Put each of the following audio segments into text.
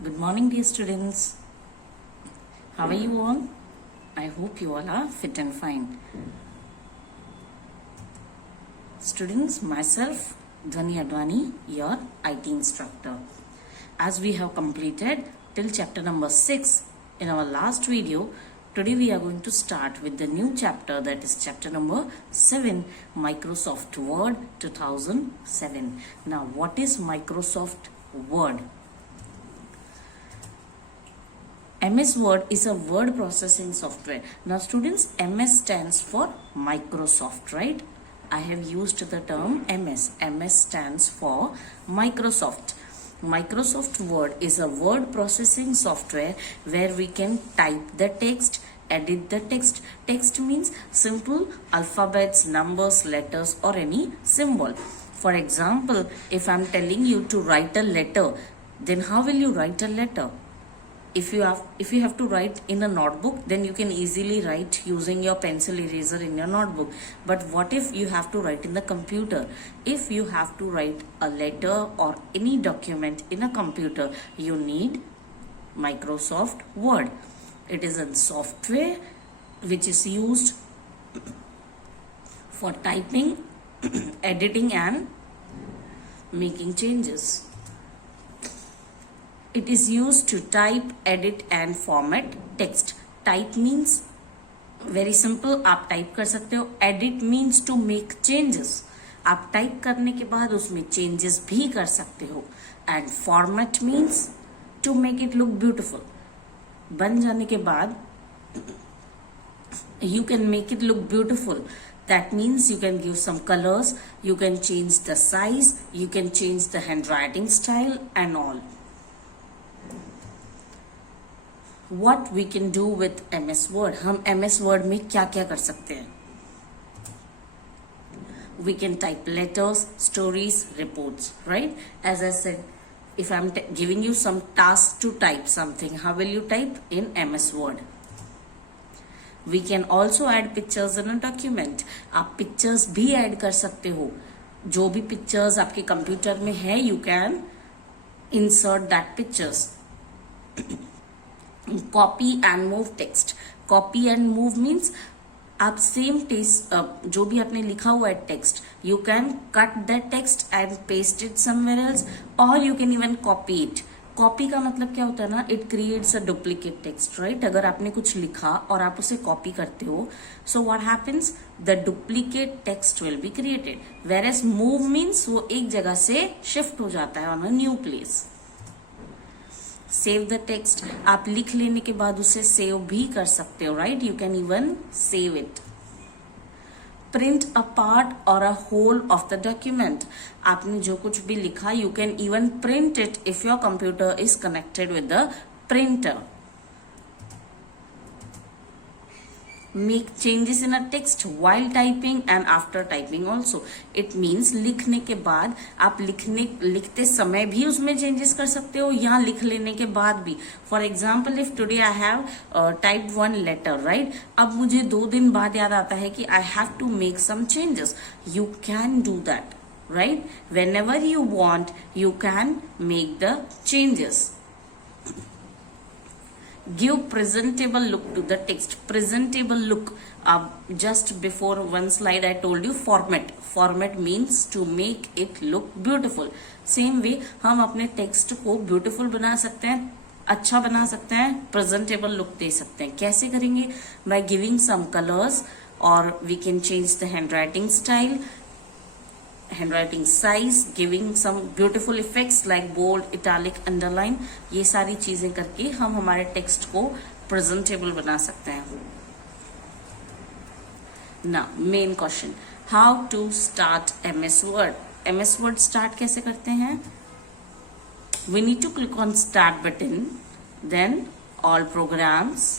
Good morning, dear students. How are you all? I hope you all are fit and fine. Students, myself, Dhwani Advani, your IT instructor. As we have completed till chapter number 6 in our last video, today we are going to start with the new chapter, that is chapter number 7, Microsoft Word 2007. Now, what is Microsoft Word? MS Word is a word processing software. Now students, MS stands for Microsoft, right? I have used the term MS. MS stands for Microsoft. Microsoft Word is a word processing software where we can type the text, edit the text. Text means simple alphabets, numbers, letters or any symbol. For example, if I'm telling you to write a letter, then how will you write a letter? If you have to write in a notebook, then you can easily write using your pencil eraser in your notebook. But what if you have to write in the computer? If you have to write a letter or any document in a computer, you need Microsoft Word. It is a software which is used for typing, editing and making changes. It is used to type, edit and format text. Type means very simple, आप type कर सकते हो. Edit means to make changes. आप type करने के बाद उसमें changes भी कर सकते हो. And format means to make it look beautiful. बन जाने के बाद you can make it look beautiful. That means you can give some colors, you can change the size, you can change the handwriting style and all. What we can do with MS Word? हम MS Word में क्या क्या कर सकते हैं? We can type letters, stories, reports, right? As I said, if I'm giving you some task to type something, how will you type? In MS Word. We can also add pictures in a document. आप pictures भी add कर सकते हो. जो भी pictures आपके computer में है, you can insert that pictures. Copy and move text. Copy and move means आप सेम टेक्स्ट जो भी आपने लिखा हुआ है text, you can cut that text and paste it somewhere else और you can even copy it. Copy का मतलब क्या होता है ना, it creates a duplicate text, right? अगर आपने कुछ लिखा और आप उसे कॉपी करते हो, so what happens, the duplicate text will be created. Whereas move means वो एक जगह से शिफ्ट हो जाता है on a new place. Save the text, आप लिख लेने के बाद उसे सेव भी कर सकते हो, right? You can even save it. Print a part और a whole of the document. आपने जो कुछ भी लिखा, you can even print it if your computer is connected with the printer. Make changes in a text while typing and after typing also. It means लिखने के बाद आप लिखते समय भी उसमें changes कर सकते हो, यहाँ लिख लेने के बाद भी. For example, if today I have typed one letter, right? अब मुझे 2 दिन बाद याद आता है कि I have to make some changes. You can do that, right? Whenever you want, you can make the changes. Give presentable look to the text. Presentable look. Just before one slide I told you format. Format means to make it look beautiful. Same way हम अपने text को beautiful बना सकते हैं, अच्छा बना सकते हैं, presentable look दे सकते हैं. कैसे करेंगे? By giving some colors or we can change the handwriting style, handwriting size, giving some beautiful effects like bold, italic, underline. ये सारी चीजें करके हम हमारे टेक्स्ट को प्रेजेंटेबल बना सकते हैं. Now, main question, how to start MS Word? MS Word start कैसे करते हैं? We need to click on Start button, then All Programs,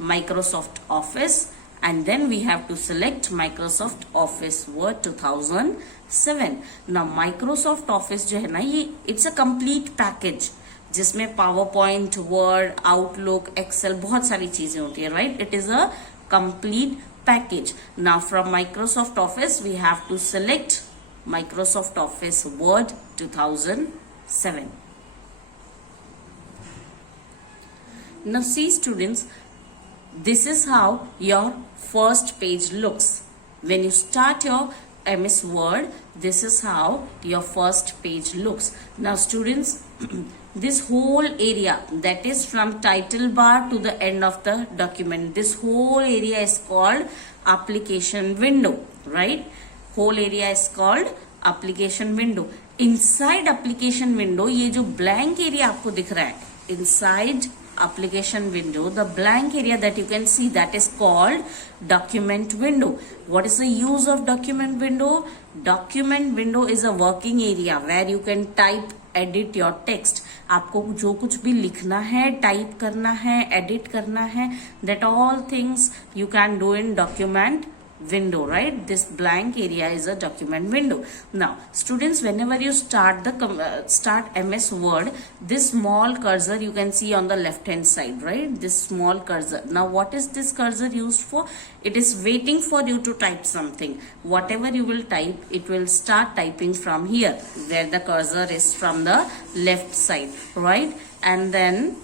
Microsoft Office, and then we have to select Microsoft Office Word 2007. Now Microsoft Office जो है ना, ये it's a complete package जिसमें PowerPoint, Word, Outlook, Excel बहुत सारी चीजें होती है, right? It is a complete package. Now from Microsoft Office we have to select Microsoft Office Word 2007. Now see students, this is how your first page looks. When you start your MS Word, this is how your first page looks. Now students, this whole area, that is from title bar to the end of the document, this whole area is called application window, right? Whole area is called application window. Inside application window, ये जो blank area आपको दिख रहा है, inside application window, the blank area that you can see, that is called document window. What is the use of document window? Document window is a working area where you can type, edit your text. आपको जो कुछ भी लिखना है, type करना है, edit करना है, that all things you can do in document window, right? This blank area is a document window. Now students, whenever you start MS Word, this small cursor you can see on the left hand side, right? This small cursor. Now what is this cursor used for? It is waiting for you to type something. Whatever you will type, it will start typing from here, where the cursor is from the left side, right? And then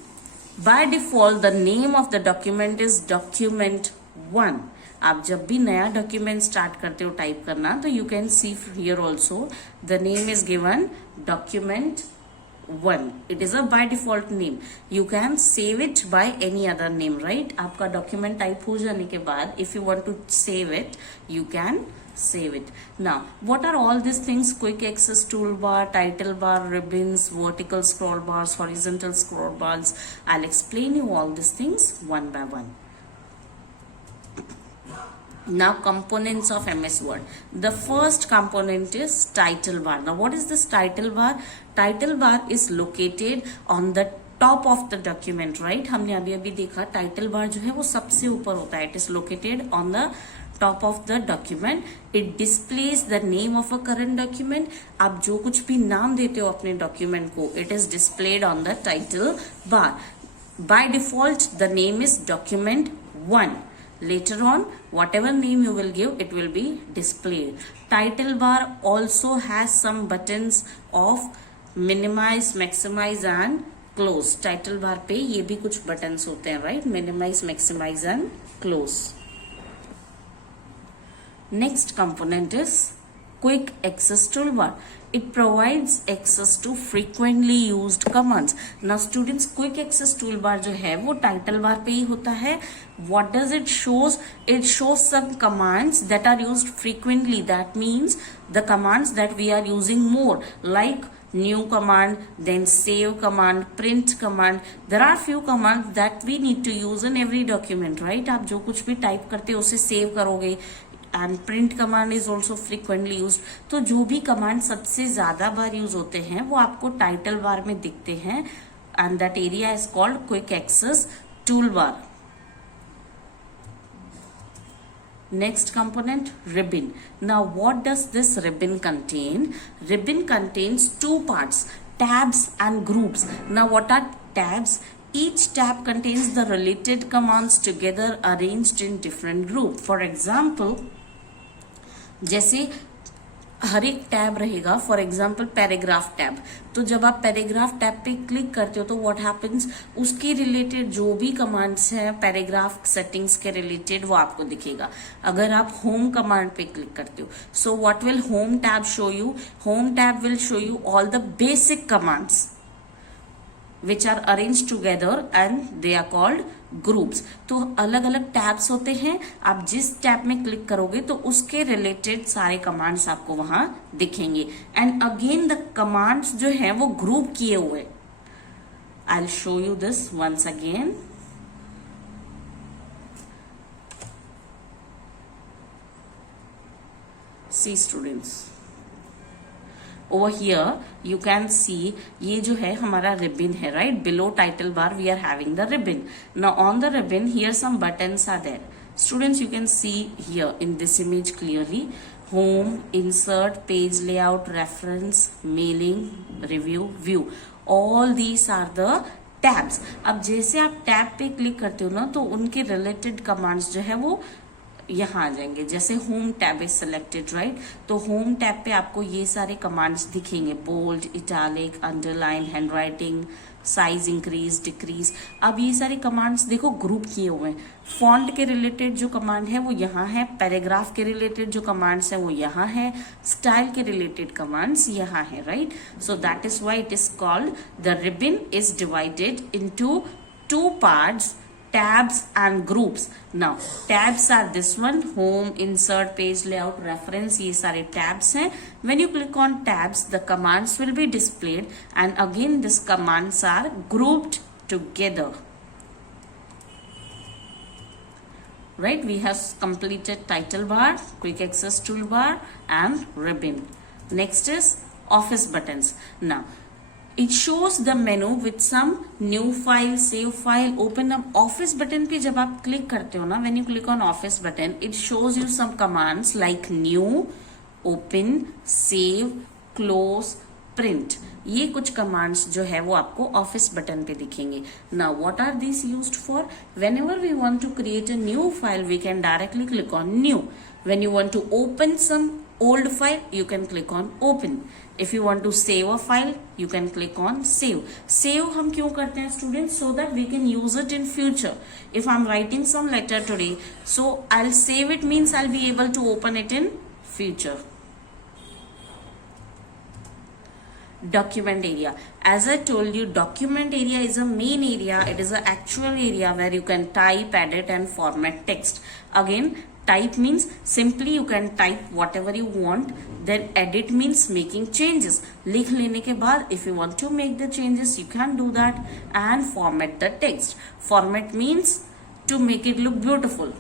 by default the name of the document is document 1. आप जब भी नया document start करते हो type करना, तो you can see here also the name is given document 1. It is a by default name. You can save it by any other name, right? आपका document type हो जाने के बाद if you want to save it, you can save it. Now what are all these things? Quick access toolbar, title bar, ribbons, vertical scroll bars, horizontal scroll bars. I'll explain you all these things one by one. Now components of MS Word. The first component is title bar. Now what is this title bar? Title bar is located on the top of the document, right? हमने अभी देखा title bar जो है वो सबसे ऊपर होता है. It is located on the top of the document. It displays the name of a current document. आप जो कुछ भी नाम देते हो अपने डॉक्यूमेंट को, it is displayed on the title bar. By default the name is document 1. Later on, whatever name you will give, it will be displayed. Title bar also has some buttons of minimize, maximize and close. Title bar पे ये भी कुछ buttons होते हैं, right? Minimize, maximize and close. Next component is quick access toolbar. It provides access to frequently used commands. Now students, quick access toolbar जो है वो title bar पे ही होता है. What does it shows? It shows some commands that are used frequently. That means the commands that we are using more, like new command, then save command, print command. There are few commands that we need to use in every document, right? आप जो कुछ भी type करते हो उसे save करोगे. And print command is also frequently use. तो जो भी कमांड सबसे ज्यादा बार यूज होते हैं वो आपको टाइटल बार में दिखते हैं, and that area is called quick access toolbar. Next component, ribbon. Now what does this ribbon contain? Ribbon contains two parts, tabs and groups. Now what are tabs? Each tab contains the related commands together arranged in different group. For example, जैसे हर एक tab रहेगा, for example paragraph tab. तो जब आप paragraph tab पे click करते हो तो व्हाट हैपेंस, उसके रिलेटेड जो भी कमांड्स हैं पैराग्राफ सेटिंग्स के रिलेटेड वो आपको दिखेगा. अगर आप होम कमांड पे क्लिक करते हो, so what will home tab show you? Home tab will show you all the basic commands which are arranged together and they are called groups. तो अलग अलग टैब्स होते हैं. आप जिस टैब में क्लिक करोगे तो उसके रिलेटेड सारे कमांड्स आपको वहां दिखेंगे. एंड अगेन द कमांड्स जो है वो ग्रुप किए हुए. I will show you this once again. See students, over here you can see ये जो है हमारा ribbon है, right? Below title bar we are having the ribbon. Now on the ribbon here some buttons are there. Students, you can see here in this image clearly: home, insert, page layout, reference, mailing, review, view. All these are the tabs. अब जैसे आप tab पे click करते हो ना तो उनके related commands जो है वो यहाँ आ जाएंगे। जैसे home tab is selected, right, तो होम टैब पे आपको ये सारे कमांड्स दिखेंगे, bold, italic, underline, handwriting, size increase decrease. अब ये सारे कमांड्स देखो ग्रुप किए हुए हैं। फॉन्ट के रिलेटेड जो कमांड है वो यहाँ है, पैराग्राफ के रिलेटेड जो कमांड्स है वो यहाँ है, स्टाइल के रिलेटेड कमांड्स यहाँ है, right. So that is why it is called the ribbon is divided into two parts, tabs and groups. Now tabs are this one, home, insert, page layout, reference, ये सारे tabs हैं. When you click on tabs, the commands will be displayed and again these commands are grouped together. Right, we have completed title bar, quick access toolbar and ribbon. Next is office buttons. Now it shows the menu with some new file, save file, open up. Office button पे जब आप click करते हो ना, when you click on office button, it shows you some commands like new, open, save, close, print. ये कुछ commands जो है वो आपको ऑफिस बटन पे दिखेंगे. Now what are these used for? Whenever we want to create a new file, we can directly click on new. When you want to open some old file, you can click on open. If you want to save a file, you can click on save. Save हम क्यों करते हैं students? So that we can use it in future. If I'm writing some letter today, so I'll save it, means I'll be able to open it in future. Document area. As I told you, document area is a main area. It is an actual area where you can type, edit and format text. Again, type means simply you can type whatever you want. Then edit means making changes. लिख लेने के बाद if you want to make the changes, you can do that. And format the text. Format means to make it look beautiful.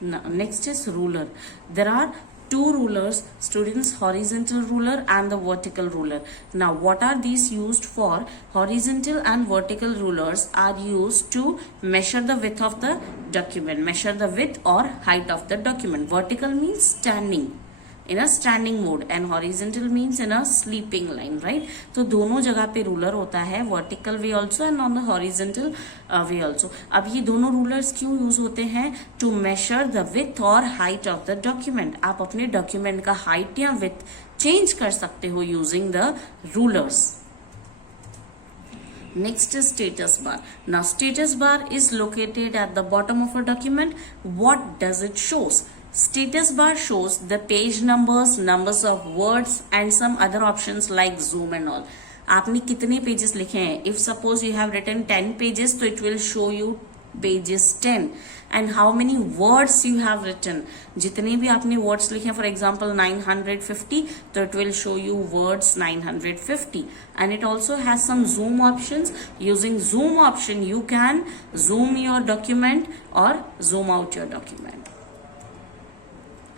Now, next is ruler. There are two rulers, students, horizontal ruler and the vertical ruler. Now what are these used for? Horizontal and vertical rulers are used to measure the width of the document, measure the width or height of the document. Vertical means standing, in a standing mode, and horizontal means in a sleeping line, right? तो दोनों जगह पे ruler होता है, vertical way also and on the horizontal way also. अब ये दोनों rulers क्यों यूज होते हैं? To measure the width or height of the document. आप अपने डॉक्यूमेंट का हाइट या विथ चेंज कर सकते हो using the rulers. Next is status bar. Now status bar is located at the bottom of a document. What does it shows? Status bar shows the page numbers, numbers of words and some other options like zoom and all. आपने कितने pages लिखे हैं? If suppose you have written 10 pages, तो it will show you pages 10. And how many words you have written? जितने भी आपने words लिखे हैं, for example 950, तो it will show you words 950. And it also has some zoom options. Using zoom option, you can zoom your document or zoom out your document.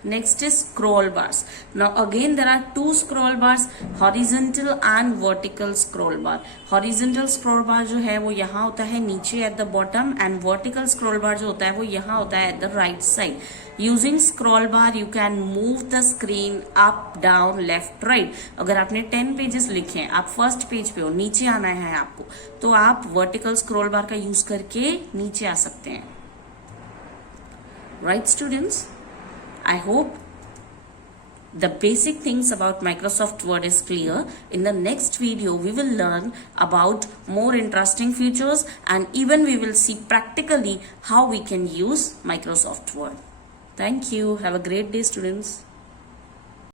Next is scroll bars. Now again there are two scroll bars, horizontal and vertical scroll bar. Horizontal scroll bar जो है वो यहाँ होता है नीचे at the bottom, and vertical scroll bar जो होता है वो यहाँ होता है at the right side. Using scroll bar you can move the screen up, down, left, right. अगर आपने 10 pages लिखे हैं, आप फर्स्ट पेज पे हो, नीचे आना है आपको, तो आप vertical scroll bar का यूज करके नीचे आ सकते हैं. Right students? I hope the basic things about Microsoft Word is clear. In the next video, we will learn about more interesting features, and even we will see practically how we can use Microsoft Word. Thank you. Have a great day, students.